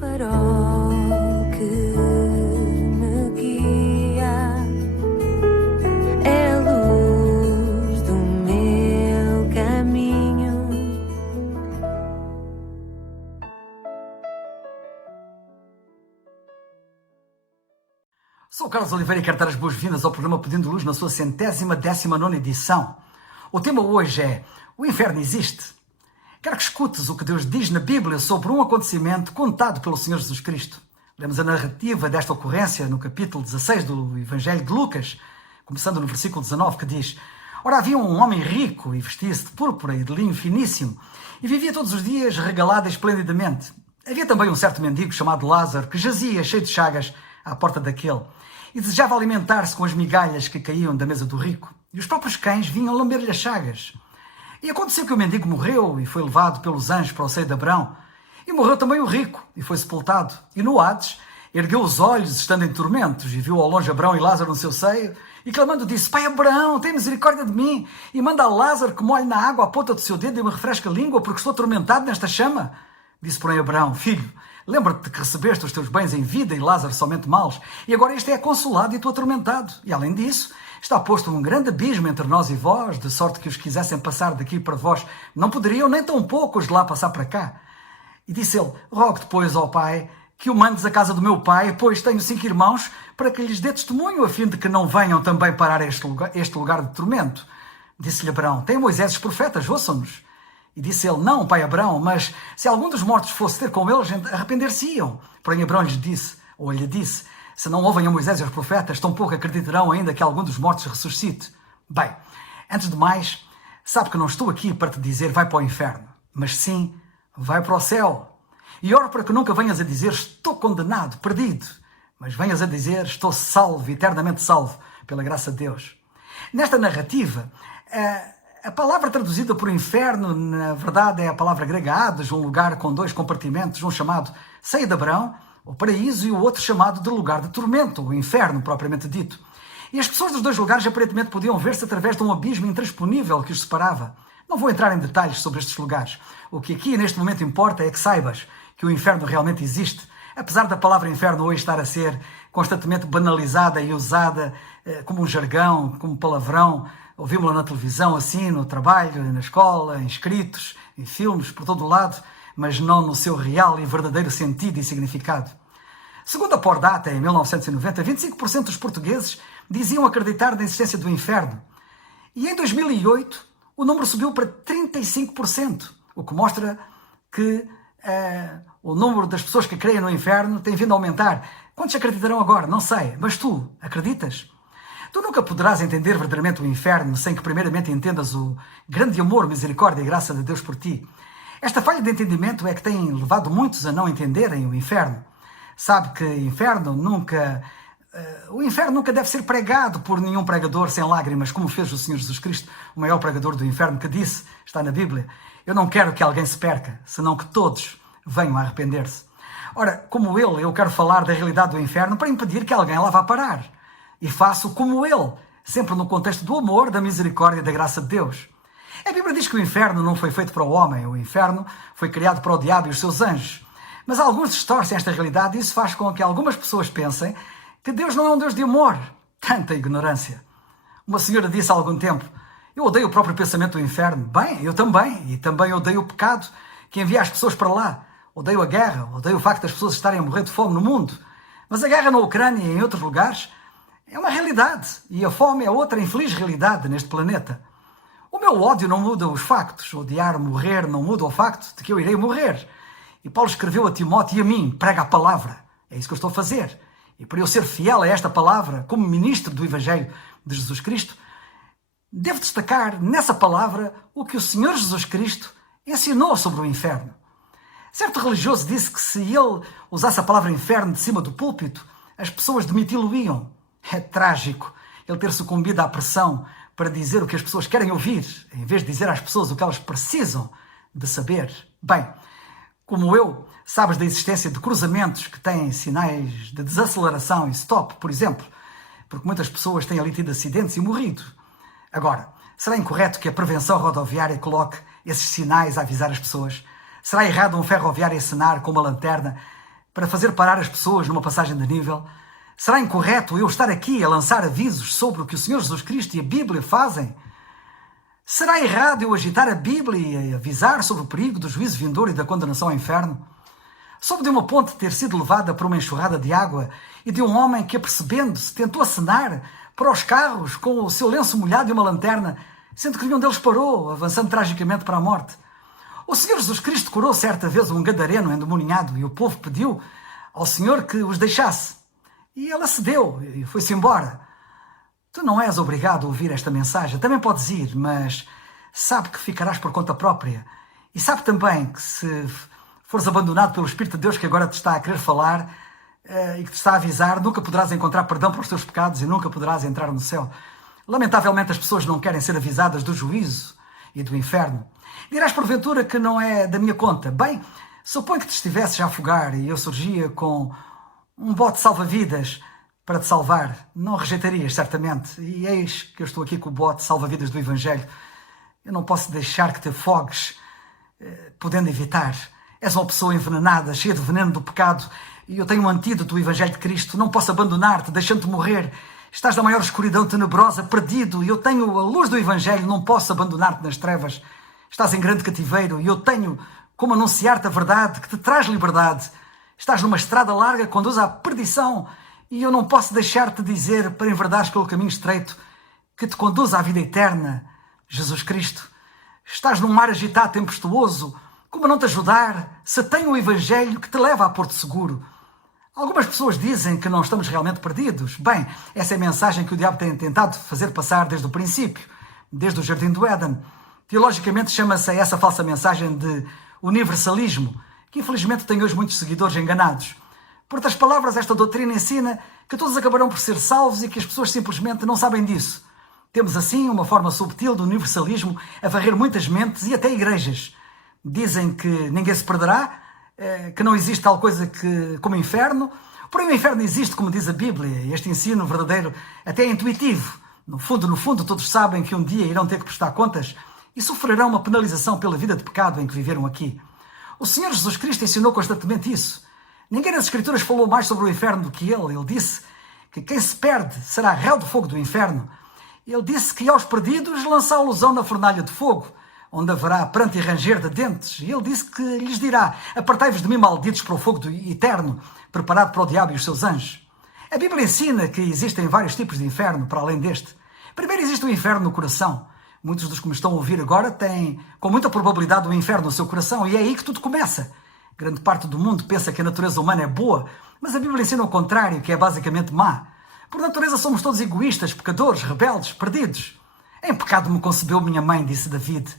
farol que me guia, é a luz do meu caminho. Sou o Carlos Oliveira e quero dar as boas-vindas ao programa Pedindo Luz na sua 119ª edição. O tema hoje é: o inferno existe? Quero que escutes o que Deus diz na Bíblia sobre um acontecimento contado pelo Senhor Jesus Cristo. Lemos a narrativa desta ocorrência no capítulo 16 do Evangelho de Lucas, começando no versículo 19, que diz: Ora, havia um homem rico e vestia-se de púrpura e de linho finíssimo e vivia todos os dias regalado esplendidamente. Havia também um certo mendigo chamado Lázaro que jazia cheio de chagas à porta daquele e desejava alimentar-se com as migalhas que caíam da mesa do rico. E os próprios cães vinham lamber-lhe as chagas. E aconteceu que o mendigo morreu e foi levado pelos anjos para o seio de Abraão. E morreu também o rico e foi sepultado. E no Hades ergueu os olhos, estando em tormentos, e viu ao longe Abraão e Lázaro no seu seio, e clamando disse: Pai Abraão, tem misericórdia de mim, e manda a Lázaro que molhe na água a ponta do seu dedo e me refresque a língua, porque estou atormentado nesta chama. Disse, porém, Abraão: Filho, lembra-te de que recebeste os teus bens em vida e Lázaro somente males, e agora este é consolado e tu atormentado. E além disso, está posto um grande abismo entre nós e vós, de sorte que os quisessem passar daqui para vós não poderiam, nem tão pouco os de lá passar para cá. E disse ele: Rogo-te, pois, ó Pai, que o mandes à casa do meu pai, pois tenho 5 irmãos, para que lhes dê testemunho, a fim de que não venham também parar este lugar de tormento. Disse-lhe Abraão: Tem Moisés e os profetas, ouçam-nos. E disse ele: Não, pai Abraão, mas se algum dos mortos fosse ter com eles, arrepender-se-iam. Porém Abraão lhe disse: Se não ouvem a Moisés e aos profetas, tampouco acreditarão ainda que algum dos mortos ressuscite. Bem, antes de mais, sabe que não estou aqui para te dizer vai para o inferno, mas sim, vai para o céu. E oro para que nunca venhas a dizer estou condenado, perdido, mas venhas a dizer estou salvo, eternamente salvo, pela graça de Deus. Nesta narrativa, a palavra traduzida por inferno, na verdade, é a palavra grega Hades, um lugar com 2 compartimentos, um chamado seio de Abraão, o paraíso, e o outro chamado de lugar de tormento, o inferno propriamente dito. E as pessoas dos 2 lugares aparentemente podiam ver-se através de um abismo intransponível que os separava. Não vou entrar em detalhes sobre estes lugares. O que aqui neste momento importa é que saibas que o inferno realmente existe, apesar da palavra inferno hoje estar a ser constantemente banalizada e usada como um jargão, como um palavrão. Ouvimos-la na televisão, assim, no trabalho, na escola, em escritos, em filmes, por todo o lado, mas não no seu real e verdadeiro sentido e significado. Segundo a Pordata, em 1990, 25% dos portugueses diziam acreditar na existência do inferno. E em 2008, o número subiu para 35%, o que mostra que o número das pessoas que creem no inferno tem vindo a aumentar. Quantos acreditarão agora? Não sei, mas tu acreditas? Tu nunca poderás entender verdadeiramente o inferno sem que primeiramente entendas o grande amor, misericórdia e graça de Deus por ti. Esta falha de entendimento é que tem levado muitos a não entenderem o inferno. Sabe que o inferno nunca deve ser pregado por nenhum pregador sem lágrimas, como fez o Senhor Jesus Cristo, o maior pregador do inferno, que disse, está na Bíblia: Eu não quero que alguém se perca, senão que todos venham a arrepender-se. Ora, como eu quero falar da realidade do inferno para impedir que alguém lá vá parar. E faço como ele, sempre no contexto do amor, da misericórdia e da graça de Deus. A Bíblia diz que o inferno não foi feito para o homem, o inferno foi criado para o diabo e os seus anjos. Mas alguns distorcem esta realidade e isso faz com que algumas pessoas pensem que Deus não é um Deus de amor. Tanta ignorância. Uma senhora disse há algum tempo: Eu odeio o próprio pensamento do inferno. Bem, eu também. E também odeio o pecado que envia as pessoas para lá. Odeio a guerra, odeio o facto das pessoas estarem a morrer de fome no mundo. Mas a guerra na Ucrânia e em outros lugares é uma realidade, e a fome é outra infeliz realidade neste planeta. O meu ódio não muda os factos. Odiar morrer não muda o facto de que eu irei morrer. E Paulo escreveu a Timóteo e a mim: prega a palavra. É isso que eu estou a fazer. E para eu ser fiel a esta palavra, como ministro do Evangelho de Jesus Cristo, devo destacar nessa palavra o que o Senhor Jesus Cristo ensinou sobre o inferno. Certo religioso disse que se ele usasse a palavra inferno de cima do púlpito, as pessoas demiti-lo-iam. É trágico ele ter sucumbido à pressão para dizer o que as pessoas querem ouvir, em vez de dizer às pessoas o que elas precisam de saber. Bem, como eu, sabes da existência de cruzamentos que têm sinais de desaceleração e stop, por exemplo, porque muitas pessoas têm ali tido acidentes e morrido. Agora, será incorreto que a prevenção rodoviária coloque esses sinais a avisar as pessoas? Será errado um ferroviário acenar com uma lanterna para fazer parar as pessoas numa passagem de nível? Será incorreto eu estar aqui a lançar avisos sobre o que o Senhor Jesus Cristo e a Bíblia fazem? Será errado eu agitar a Bíblia e avisar sobre o perigo do juízo vindouro e da condenação ao inferno? Soube de uma ponte ter sido levada por uma enxurrada de água e de um homem que, apercebendo-se, tentou acenar para os carros com o seu lenço molhado e uma lanterna, sendo que nenhum deles parou, avançando tragicamente para a morte. O Senhor Jesus Cristo curou certa vez um gadareno endemoninhado e o povo pediu ao Senhor que os deixasse. E ele acedeu e foi-se embora. Tu não és obrigado a ouvir esta mensagem. Também podes ir, mas sabe que ficarás por conta própria. E sabe também que se fores abandonado pelo Espírito de Deus que agora te está a querer falar e que te está a avisar, nunca poderás encontrar perdão pelos teus pecados e nunca poderás entrar no céu. Lamentavelmente as pessoas não querem ser avisadas do juízo e do inferno. Dirás porventura que não é da minha conta. Bem, suponho que te estivesses a afogar e eu surgia com um bote salva-vidas para te salvar. Não rejeitarias, certamente. E eis que eu estou aqui com o bote salva-vidas do Evangelho. Eu não posso deixar que te afogues, podendo evitar. És uma pessoa envenenada, cheia de veneno do pecado, e eu tenho um antídoto do Evangelho de Cristo. Não posso abandonar-te, deixando-te morrer. Estás na maior escuridão tenebrosa, perdido, e eu tenho a luz do Evangelho, não posso abandonar-te nas trevas. Estás em grande cativeiro, e eu tenho como anunciar-te a verdade, que te traz liberdade. Estás numa estrada larga que conduz à perdição, e eu não posso deixar-te dizer, para enverdares pelo caminho estreito, que te conduz à vida eterna, Jesus Cristo. Estás num mar agitado, tempestuoso, como não te ajudar, se tem o Evangelho que te leva a Porto Seguro? Algumas pessoas dizem que não estamos realmente perdidos. Bem, essa é a mensagem que o diabo tem tentado fazer passar desde o princípio, desde o Jardim do Éden. Teologicamente chama-se essa falsa mensagem de universalismo, que infelizmente tem hoje muitos seguidores enganados. Por outras palavras, esta doutrina ensina que todos acabarão por ser salvos e que as pessoas simplesmente não sabem disso. Temos assim uma forma subtil do universalismo a varrer muitas mentes e até igrejas. Dizem que ninguém se perderá, que não existe tal coisa como inferno. Porém o inferno existe, como diz a Bíblia. Este ensino verdadeiro até é intuitivo. No fundo, todos sabem que um dia irão ter que prestar contas e sofrerão uma penalização pela vida de pecado em que viveram aqui. O Senhor Jesus Cristo ensinou constantemente isso. Ninguém nas Escrituras falou mais sobre o inferno do que ele. Ele disse que quem se perde será réu do fogo do inferno. Ele disse que aos perdidos lança a alusão na fornalha de fogo, onde haverá pranto e ranger de dentes. E ele disse que lhes dirá: apartai-vos de mim, malditos, para o fogo eterno, preparado para o diabo e os seus anjos. A Bíblia ensina que existem vários tipos de inferno, para além deste. Primeiro existe o inferno no coração. Muitos dos que me estão a ouvir agora têm, com muita probabilidade, o inferno no seu coração, e é aí que tudo começa. Grande parte do mundo pensa que a natureza humana é boa, mas a Bíblia ensina o contrário, que é basicamente má. Por natureza somos todos egoístas, pecadores, rebeldes, perdidos. Em pecado me concebeu minha mãe, disse David.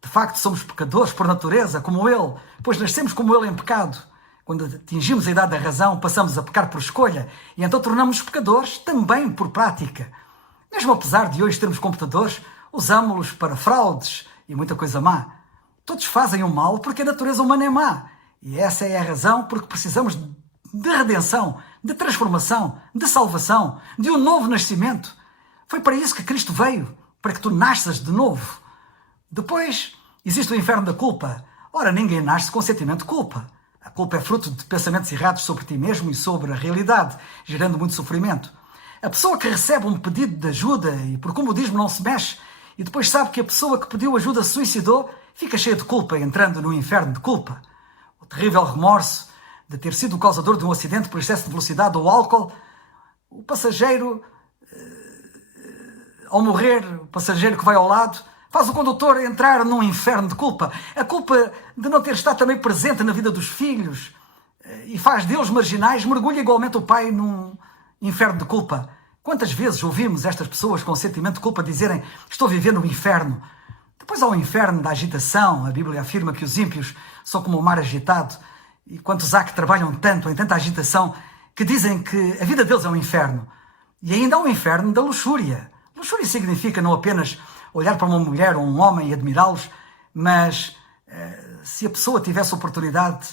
De facto, somos pecadores por natureza, como ele, pois nascemos como ele em pecado. Quando atingimos a idade da razão, passamos a pecar por escolha, e então tornamos-nos pecadores também por prática. Mesmo apesar de hoje termos computadores, usamos-los para fraudes e muita coisa má. Todos fazem o mal porque a natureza humana é má. E essa é a razão porque precisamos de redenção, de transformação, de salvação, de um novo nascimento. Foi para isso que Cristo veio, para que tu nasças de novo. Depois, existe o inferno da culpa. Ora, ninguém nasce com sentimento de culpa. A culpa é fruto de pensamentos errados sobre ti mesmo e sobre a realidade, gerando muito sofrimento. A pessoa que recebe um pedido de ajuda e por comodismo não se mexe, e depois sabe que a pessoa que pediu ajuda se suicidou, fica cheia de culpa, entrando no inferno de culpa. O terrível remorso de ter sido o causador de um acidente por excesso de velocidade ou álcool. O passageiro, ao morrer, o passageiro que vai ao lado, faz o condutor entrar num inferno de culpa. A culpa de não ter estado também presente na vida dos filhos e faz deles marginais, mergulha igualmente o pai num inferno de culpa. Quantas vezes ouvimos estas pessoas com sentimento de culpa dizerem: estou vivendo um inferno? Depois há o inferno da agitação. A Bíblia afirma que os ímpios são como o mar agitado. E quantos há que trabalham tanto, em tanta agitação, que dizem que a vida deles é um inferno. E ainda há o inferno da luxúria. Luxúria significa não apenas olhar para uma mulher ou um homem e admirá-los, mas se a pessoa tivesse a oportunidade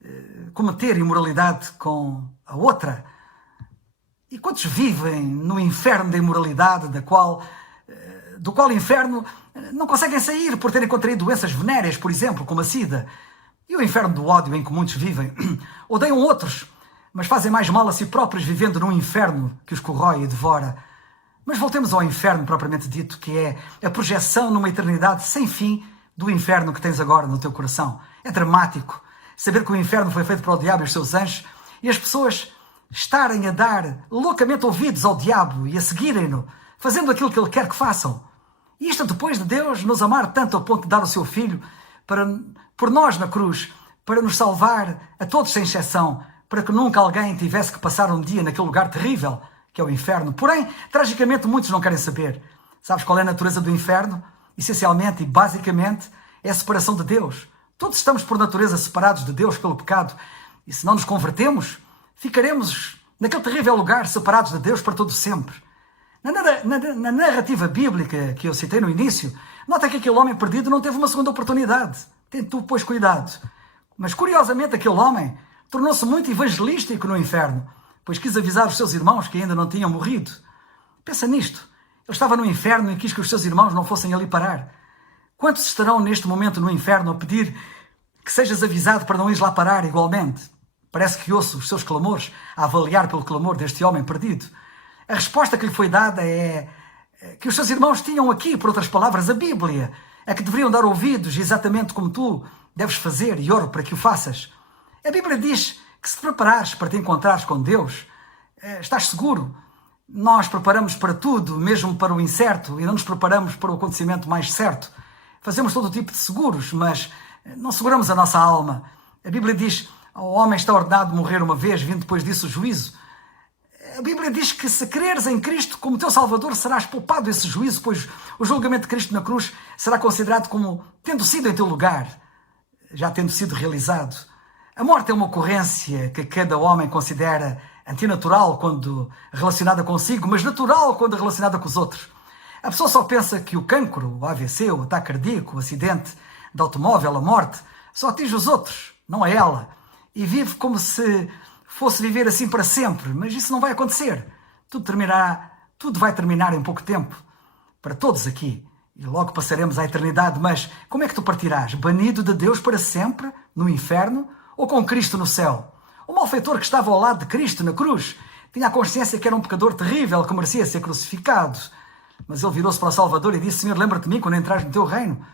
de cometer imoralidade com a outra. E quantos vivem no inferno da imoralidade, do qual inferno não conseguem sair por terem contraído doenças venéreas, por exemplo, como a sida? E o inferno do ódio em que muitos vivem? Odeiam outros, mas fazem mais mal a si próprios vivendo num inferno que os corrói e devora. Mas voltemos ao inferno propriamente dito, que é a projeção numa eternidade sem fim do inferno que tens agora no teu coração. É dramático saber que o inferno foi feito para o diabo e os seus anjos e as pessoas estarem a dar loucamente ouvidos ao diabo e a seguirem-no, fazendo aquilo que ele quer que façam. E isto depois de Deus nos amar tanto ao ponto de dar o seu Filho por nós na cruz, para nos salvar a todos sem exceção, para que nunca alguém tivesse que passar um dia naquele lugar terrível que é o inferno. Porém, tragicamente, muitos não querem saber. Sabes qual é a natureza do inferno? Essencialmente e basicamente é a separação de Deus. Todos estamos por natureza separados de Deus pelo pecado e se não nos convertemos, ficaremos naquele terrível lugar separados de Deus para todo sempre. Na narrativa bíblica que eu citei no início, nota que aquele homem perdido não teve uma segunda oportunidade. Tem tu, pois, cuidado. Mas, curiosamente, aquele homem tornou-se muito evangelístico no inferno, pois quis avisar os seus irmãos que ainda não tinham morrido. Pensa nisto. Ele estava no inferno e quis que os seus irmãos não fossem ali parar. Quantos estarão neste momento no inferno a pedir que sejas avisado para não ires lá parar igualmente? Parece que ouço os seus clamores a avaliar pelo clamor deste homem perdido. A resposta que lhe foi dada é que os seus irmãos tinham aqui, por outras palavras, a Bíblia, a que deveriam dar ouvidos exatamente como tu deves fazer e oro para que o faças. A Bíblia diz que se te preparares para te encontrares com Deus, estás seguro. Nós preparamos para tudo, mesmo para o incerto, e não nos preparamos para o acontecimento mais certo. Fazemos todo o tipo de seguros, mas não seguramos a nossa alma. A Bíblia diz, ao homem está ordenado morrer uma vez, vindo depois disso o juízo. A Bíblia diz que se creres em Cristo como teu Salvador, serás poupado desse juízo, pois o julgamento de Cristo na cruz será considerado como tendo sido em teu lugar, já tendo sido realizado. A morte é uma ocorrência que cada homem considera antinatural quando relacionada consigo, mas natural quando relacionada com os outros. A pessoa só pensa que o cancro, o AVC, o ataque cardíaco, o acidente de automóvel, a morte, só atinge os outros, não é ela. E vive como se fosse viver assim para sempre, mas isso não vai acontecer. Tudo vai terminar em pouco tempo, para todos aqui. E logo passaremos à eternidade, mas como é que tu partirás? Banido de Deus para sempre, no inferno, ou com Cristo no céu? O malfeitor que estava ao lado de Cristo na cruz tinha a consciência que era um pecador terrível que merecia ser crucificado. Mas ele virou-se para o Salvador e disse, Senhor, lembra-te de mim quando entrares no teu reino.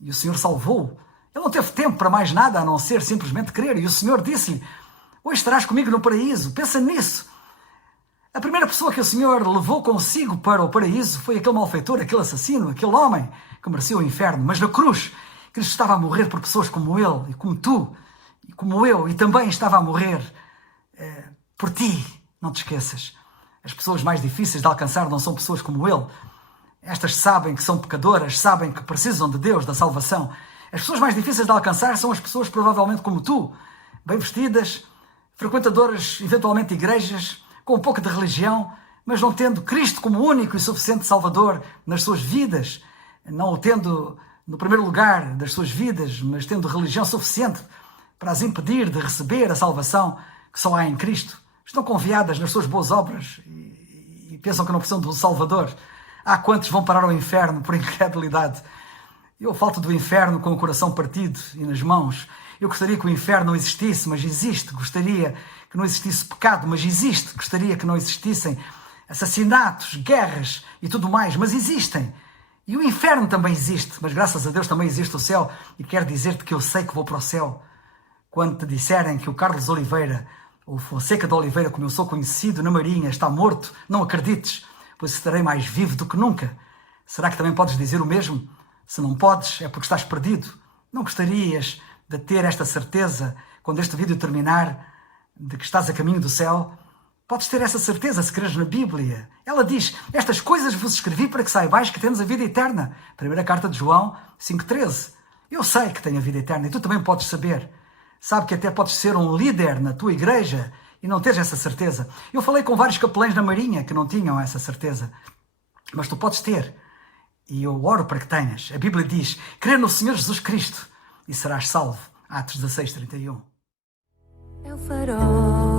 E o Senhor salvou-o. Ele não teve tempo para mais nada a não ser simplesmente crer. E o Senhor disse-lhe, hoje estarás comigo no paraíso. Pensa nisso. A primeira pessoa que o Senhor levou consigo para o paraíso foi aquele malfeitor, aquele assassino, aquele homem que merecia o inferno. Mas na cruz, Cristo estava a morrer por pessoas como ele e como tu, e como eu, e também estava a morrer por ti. Não te esqueças. As pessoas mais difíceis de alcançar não são pessoas como ele. Estas sabem que são pecadoras, sabem que precisam de Deus, da salvação. As pessoas mais difíceis de alcançar são as pessoas provavelmente como tu, bem vestidas, frequentadoras eventualmente de igrejas, com um pouco de religião, mas não tendo Cristo como único e suficiente Salvador nas suas vidas, não o tendo no primeiro lugar das suas vidas, mas tendo religião suficiente para as impedir de receber a salvação que só há em Cristo. Estão confiadas nas suas boas obras e pensam que não precisam do Salvador. Há quantos vão parar ao inferno por incredulidade. Eu falto do inferno com o coração partido e nas mãos. Eu gostaria que o inferno não existisse, mas existe. Gostaria que não existisse pecado, mas existe. Gostaria que não existissem assassinatos, guerras e tudo mais, mas existem. E o inferno também existe, mas graças a Deus também existe o céu. E quero dizer-te que eu sei que vou para o céu. Quando te disserem que o Carlos Oliveira, ou Fonseca de Oliveira, como eu sou conhecido na Marinha, está morto, não acredites, pois estarei mais vivo do que nunca. Será que também podes dizer o mesmo? Se não podes, é porque estás perdido. Não gostarias de ter esta certeza, quando este vídeo terminar, de que estás a caminho do céu? Podes ter essa certeza se creres na Bíblia. Ela diz, estas coisas vos escrevi para que saibais que temos a vida eterna. Primeira carta de João 5,13. Eu sei que tenho a vida eterna e tu também podes saber. Sabe que até podes ser um líder na tua igreja e não teres essa certeza. Eu falei com vários capelães na Marinha que não tinham essa certeza. Mas tu podes ter. E eu oro para que tenhas. A Bíblia diz, crê no Senhor Jesus Cristo e serás salvo. Atos 16:31. É o farol